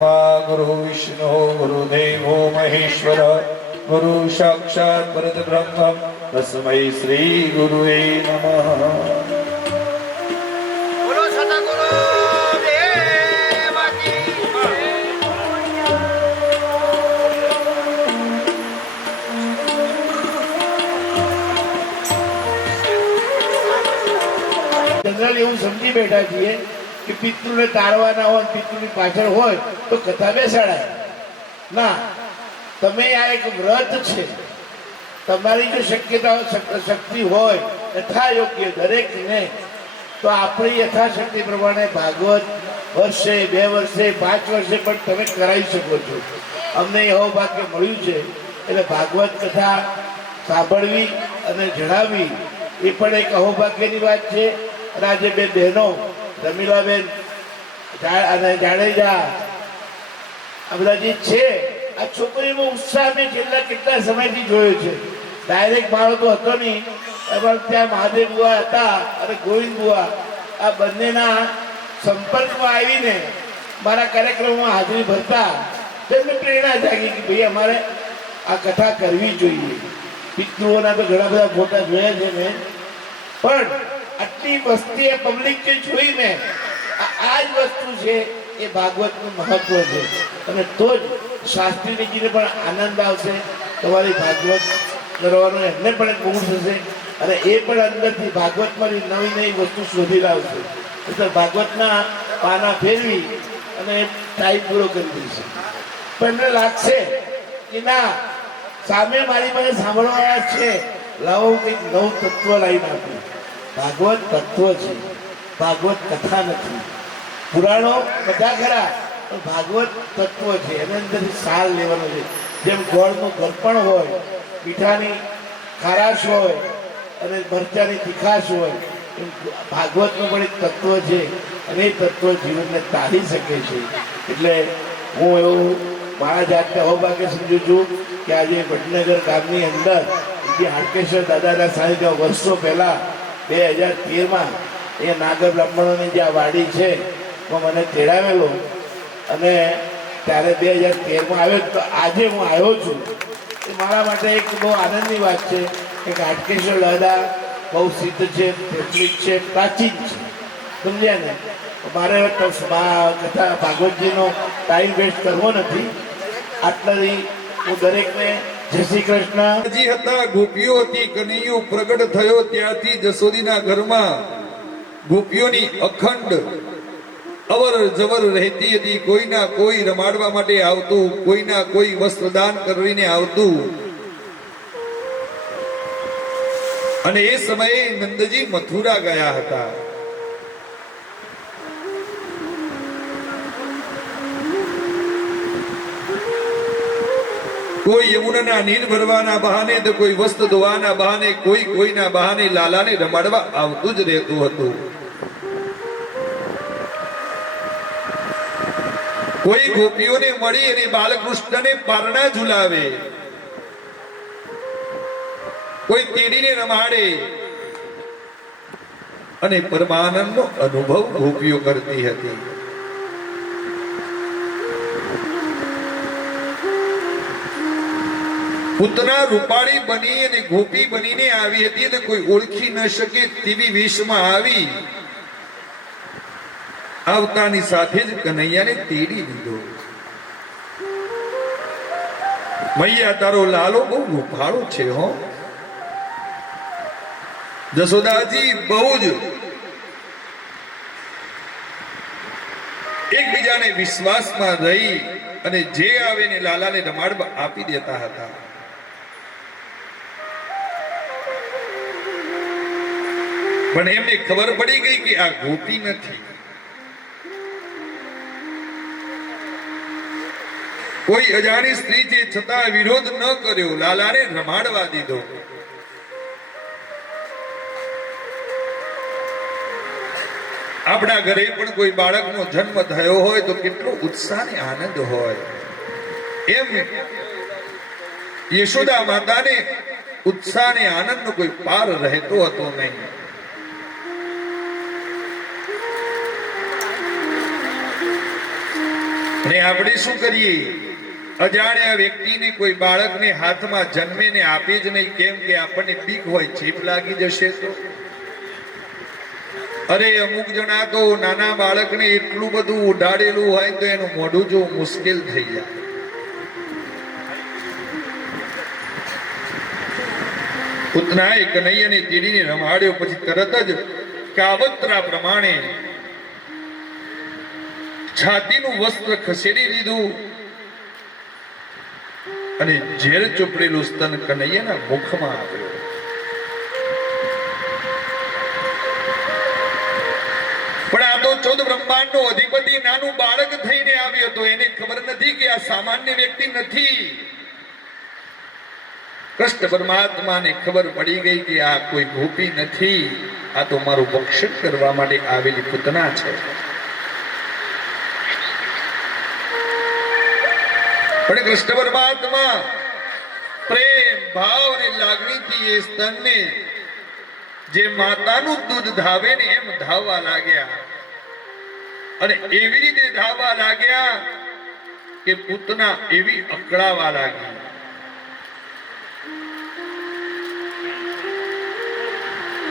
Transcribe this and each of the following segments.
गुरु विष्णु गुरुदेवो महेश्वर गुरु साक्षात् परब्रह्म तस्मै श्री गुरुवे नमः। बोलो सतगुरु देव की जनरल એવું સમજી બેઠા છીએ કે પિતૃને તારવાના હોય, પિતૃની પાછળ હોય તો કથા બેસાડાય ના। તમે આ એક વ્રત છે, તમારી જો શક્યતા શક્તિ હોય યથા યોગ્ય દરેકને તો આપણી યથાશક્તિ પ્રમાણે ભાગવત વર્ષે 2 વર્ષે 5 વર્ષે પણ તમે કરાવી શકો છો। અમને એવું ભાગ્ય મળ્યું છે એટલે ભાગવત કથા સાંભળવી અને જણાવવી એ પણ એક અહોભાગ્યની વાત છે। અને આજે બે બહેનો રમીલાબેન અને જાડેજા આ બધા જે છે, આ છોકરીનો ઉત્સાહ મેં છેલ્લા કેટલા સમયથી જોયો છે। ડાયરેક્ટ મારો તો હતો નહીં, પણ ત્યાં મહાદેવ બુઆ હતા અને ગોવિંદ બુઆ આ બંનેના સંપર્કમાં આવીને મારા કાર્યક્રમમાં હાજરી ભરતા તેમને પ્રેરણા જાગી કે ભાઈ અમારે આ કથા કરવી જોઈએ। પિતૃઓના તો ઘણા બધા ફોટા જોયા છે મેં, પણ આટલી વસ્તી પબ્લિકને જોઈ મેં આ જ વસ્તુ છે એ ભાગવતનું મહત્વ છે। અને તો જ શાસ્ત્રીજીને પણ આનંદ આવશે, તમારી ભાગવત કરવાનો એમને પણ એક ગુણ થશે અને એ પણ અંદરથી ભાગવતમાં નવી નવી વસ્તુ શોધી લાવશે। એટલે ભાગવતના પાના ફેરવી અને ટાઈમ પૂરો કરી દેશે। પણ એમને લાગશે કે ના, સામે મારી પાસે સાંભળવાના છે, લાવો કંઈક નવું તત્વ લાવીને આપ્યું। ભાગવત તત્વ છે, ભાગવત કથા નથી। પુરાણો બધા ખરા પણ ભાગવત તત્વ છે, એની અંદરથી સાર લેવાનો છે। જેમ ગોળનું ગળપણ હોય, મીઠાની ખારાશ હોય અને મરચાની તીખાશ હોય, એમ ભાગવતનું પણ એક તત્વ છે અને એ તત્વ જીવનને તારી શકે છે। એટલે હું એવું મારા જાતને અહોભાગ્ય સમજુ છું કે આજે વડનગર ગામની અંદર જે હાટકેશ્વર દાદાના સાનિધ્ય વર્ષો પહેલા 2013માં એ નાગર બ્રાહ્મણોની જે આ વાડી છે એમાં મને તેડાવેલો અને ત્યારે 2013માં આવ્યો, તો આજે હું આવ્યો છું એ મારા માટે એક બહુ આનંદની વાત છે કે હાટકેશ્વર દાદા બહુ સિદ્ધ છે, કેથલિક છે, પ્રાચીન છે, સમજ્યા ને। મારે કથા ભાગવતજીનો ટાઈમ વેસ્ટ કરવો નથી। આટલાથી હું દરેકને જય શ્રી કૃષ્ણ। જી હતા, ગોપીઓ હતી, કનૈયો પ્રગટ થયો ત્યાંથી જસોદીના ઘરમાં ગોપીઓની અખંડ અવર જવર રહેતી હતી। કોઈના કોઈ રમાડવા માટે આવતું, કોઈના કોઈ વસ્ત્રદાન કરીને આવતું। અને એ સમયે નંદજી મથુરા ગયા હતા। કોઈ યમુનાના નીર ભરવાના બહાને તો કોઈ વસ્ત્ર ધોવાના બહાને, કોઈ કોઈના બહાને લાલાને રમાડવા આવતું જ રહેતું હતું। કોઈ ગોપીઓને મળી અને બાલકૃષ્ણને પારણા ઝુલાવે, કોઈ તેડીને રમાડે અને પરમાનંદનો અનુભવ ગોપીઓ કરતી હતી। પૂતના રૂપાળી બની અને ગોપી બનીને આવી હતી અને કોઈ ઓળખી ન શકે તેવી વેશમાં આવી, આવતાની સાથે જ કનૈયાને તેડી લીધો। મૈયા તારો લાલો બહુ રૂપાળો છે હો। જશોદાજી બહુ જ એકબીજાને વિશ્વાસમાં રહી અને જે આવે ને લાલાને રમાડવા આપી દેતા હતા। પણ એમને ખબર પડી ગઈ કે આ ગોપી નથી, કોઈ અજાણી સ્ત્રી છે, છતાં વિરોધ ન કર્યો, લાલાને રમાડવા દીધો। આપણા ઘરે પણ કોઈ બાળકનો જન્મ થયો હોય તો કેટલો ઉત્સાહ ને આનંદ હોય, એમ યશોદા માતાને ઉત્સાહ ને આનંદનો કોઈ પાર રહેતો હતો નહીં। ને આપણે શું કરીએ? અજાણ્યા વ્યક્તિને કોઈ બાળકને હાથમાં જન્મીને આપી જ નહીં. કેમ કે આપણને બીક હોય, ચીપ લાગી જશે તો. અરે અમુક જણા તો નાના બાળકને એટલું બધું ઉડાડેલું હોય તો એનું મોઢું જોવું મુશ્કેલ થઈ જાય. પૂતનાએ કનૈયાની તીડીને રમાડ્યો. પછી તરત જ કાવતરા પ્રમાણે છાતીનું વસ્ત્ર ખસેડી લીધું અને ઝેર ચોપડેલું સ્તન કનૈયાના મુખમાં આપ્યું. પણ આ તો 14 બ્રહ્માંડનો અધિપતિ નાનું બાળક થઈને આવ્યો હતો. એને ખબર નથી કે આ સામાન્ય વ્યક્તિ નથી. કૃષ્ણ પરમાત્માને ખબર પડી ગઈ કે આ કોઈ ગોપી નથી, આ તો મારું ભક્ષણ કરવા માટે આવેલી પૂતના છે. પણ કૃષ્ણ પરમાત્મા પ્રેમ ભાવ અને લાગણીથી એ સ્તનને જે માતાનું દૂધ ધાવે ને એમ ધાવવા લાગ્યા. અને એવી રીતે ધાવવા લાગ્યા કે પૂતના એવી અકળાવા લાગી.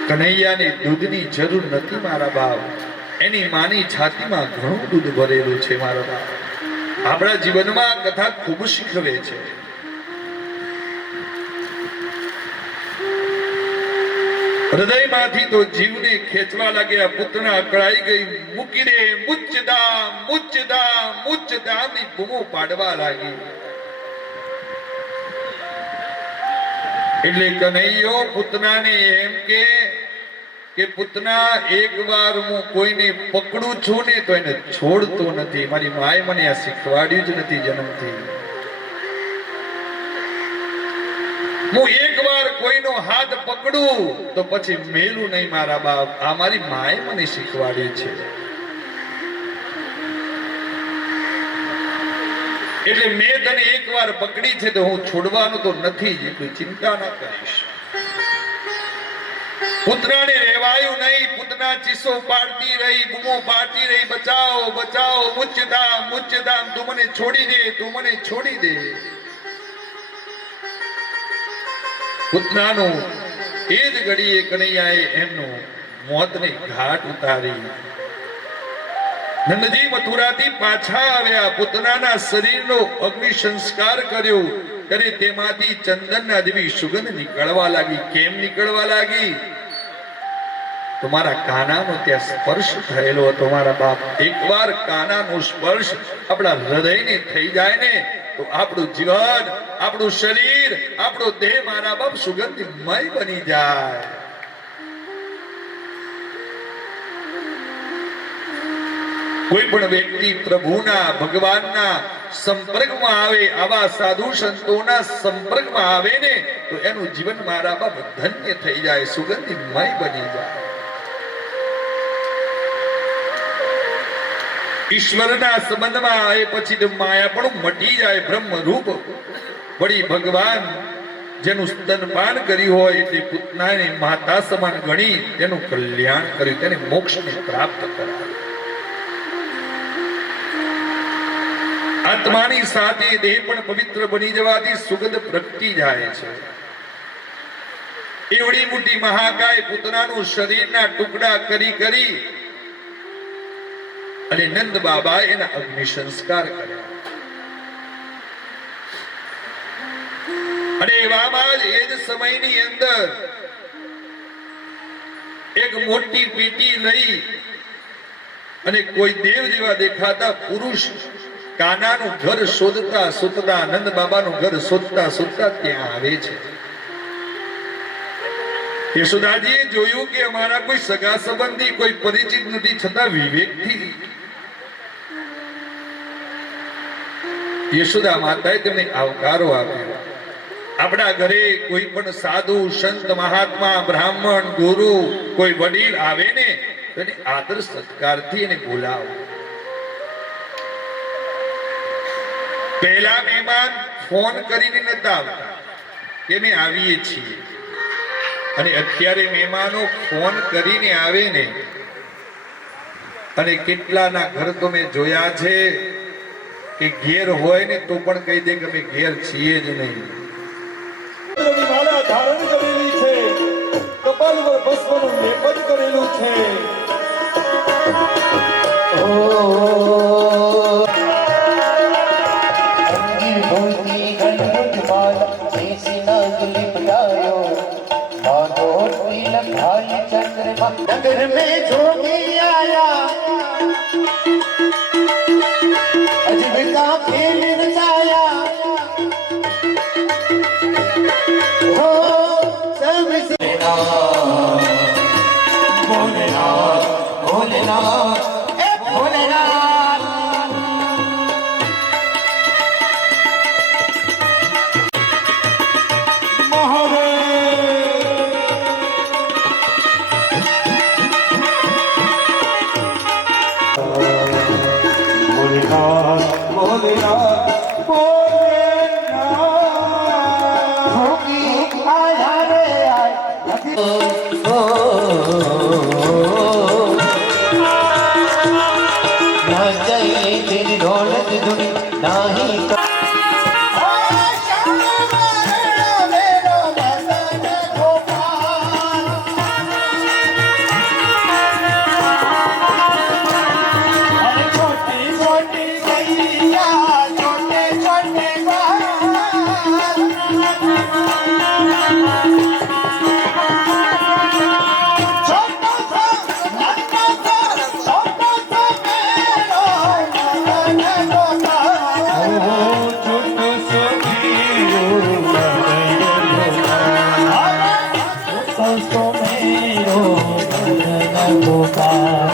કનૈયાને દૂધની જરૂર નથી મારા બાપ. એની માની છાતીમાં ઘણું દૂધ ભરેલું છે મારા બાપ. આપણા જીવનમાં કથા ખૂબ શીખવે છે. હૃદયમાંથી તો જીવને ખેંચવા લાગ્યા. પૂતના અકળાઈ ગઈ. મૂકી દે, મુચ્ચદામ મુચ્ચદામ મુચ્ચદામ ની બૂમો પાડવા લાગી. એટલે કનૈયો પૂતનાને એમ કે પૂતના, એકવાર હું કોઈને પકડું છું ને તો એને છોડતો નથી. મારી માએ મને આ શીખવાડ્યું જ નથી જન્મથી. હું એકવાર કોઈનો હાથ પકડું તો પછી મેલું નહીં મારા બાપ. આ મારી માએ મને શીખવાડ્યું છે. એટલે મેં તને એકવાર પકડી છે તો હું છોડવાનો તો નથી જ. એટલી ચિંતા ના કરીશ. પુત્રને રહેવાયું નહીં. પુત્રના ચીસો પાડતી રહી, બૂમો પાડતી રહી, બચાવો બચાવો, મુચ્ચદામ મુચ્ચદામ, તું મને છોડી દે, તું મને છોડી દે. પુતનાનું એ જ ઘડીએ કનૈયાએ એમનું મોતને ઘાટ ઉતારી. નંદજી મથુરાથી પાછા આવ્યા. પુતનાના શરીરનો અગ્નિ સંસ્કાર કર્યો ત્યારે તેમાંથી ચંદનના જેવી સુગંધ નીકળવા લાગી. કેમ નીકળવા લાગી? તમારા કાનાનો ત્યાં સ્પર્શ થયેલો હતો મારા બાપ. એકવાર કાનાનો સ્પર્શ આપણા હૃદયને થઈ જાય ને તો આપણું જીવન, આપણું શરીર, આપણો દેહ મારા બાપ સુગંધમય બની જાય. કોઈ પણ વ્યક્તિ પ્રભુના, ભગવાનના સંપર્કમાં આવે, આવા સાધુ સંતોના સંપર્કમાં આવે ને તો એનું જીવન મારા બાપ ધન્ય થઈ જાય, સુગંધમય બની જાય. ઈશ્વરના સંબંધમાં આવે પછી તો માયા પણ મટી જાય. બ્રહ્મ રૂપ વળી ભગવાન જેનું સ્તનપાન કર્યું હોય તે પૂતનાને માતા સમાન ગણી તેનું કલ્યાણ કર્યું, તેને મોક્ષને પ્રાપ્ત કરાવ્યું. આત્માની સાથે દેહ પણ પવિત્ર બની જવાથી સુગંધ પ્રગટી જાય છે. એવડી મોટી મહાકાય પૂતનાનું શરીરના ટુકડા કરી કરી અને નંદ બાબા એના અગ્નિ સંસ્કાર કર્યા. અને એવામાં જ એ જ સમયની અંદર એક મોટી પેટી લઈ અને કોઈ દેવ જેવા દેખાતા પુરુષ કાનાનું ઘર શોધતા શોધતા, નંદ બાબાનું ઘર શોધતા શોધતા ત્યાં આવે છે. યશોદાજીએ જોયું કે અમારા કોઈ સગા સંબંધી, કોઈ પરિચિત નથી, છતાં વિવેકથી યશોદા માતાએ તેમને આવકારો આપ્યો. આપણા ઘરે કોઈ પણ સાધુ, સંત, મહાત્મા, બ્રાહ્મણ, ગુરુ, કોઈ વડીલ આવે ને તો એને આદર સત્કારથી એને બોલાવો. પહેલા મહેમાન ફોન કરીને નતા આવતા કે અમે આવીએ છીએ, અને અત્યારે મહેમાનો ફોન કરીને આવે ને. અને કેટલાના ઘર તો મેં જોયા છે કે ઘેર હોય ને તો પણ કહી દે કે અમે ઘેર છીએ જ નહીં. ચંદ્રની માળા ધારણ કરેલી છે, કપાળ પર ભસ્મનું લેપન કરેલું છે. અંગી ભૂલતી ગણપત માલ દેશી નાગ लिपटायो माधो तिलक भाई चंद्रमा नगर में जोगी आया अजब का खेल रचाया हो सब से भोलेनाथ भोलेनाथ ए भोलेनाथ ना चाहिए तेरी दौलत दुनी नहीं गोपाल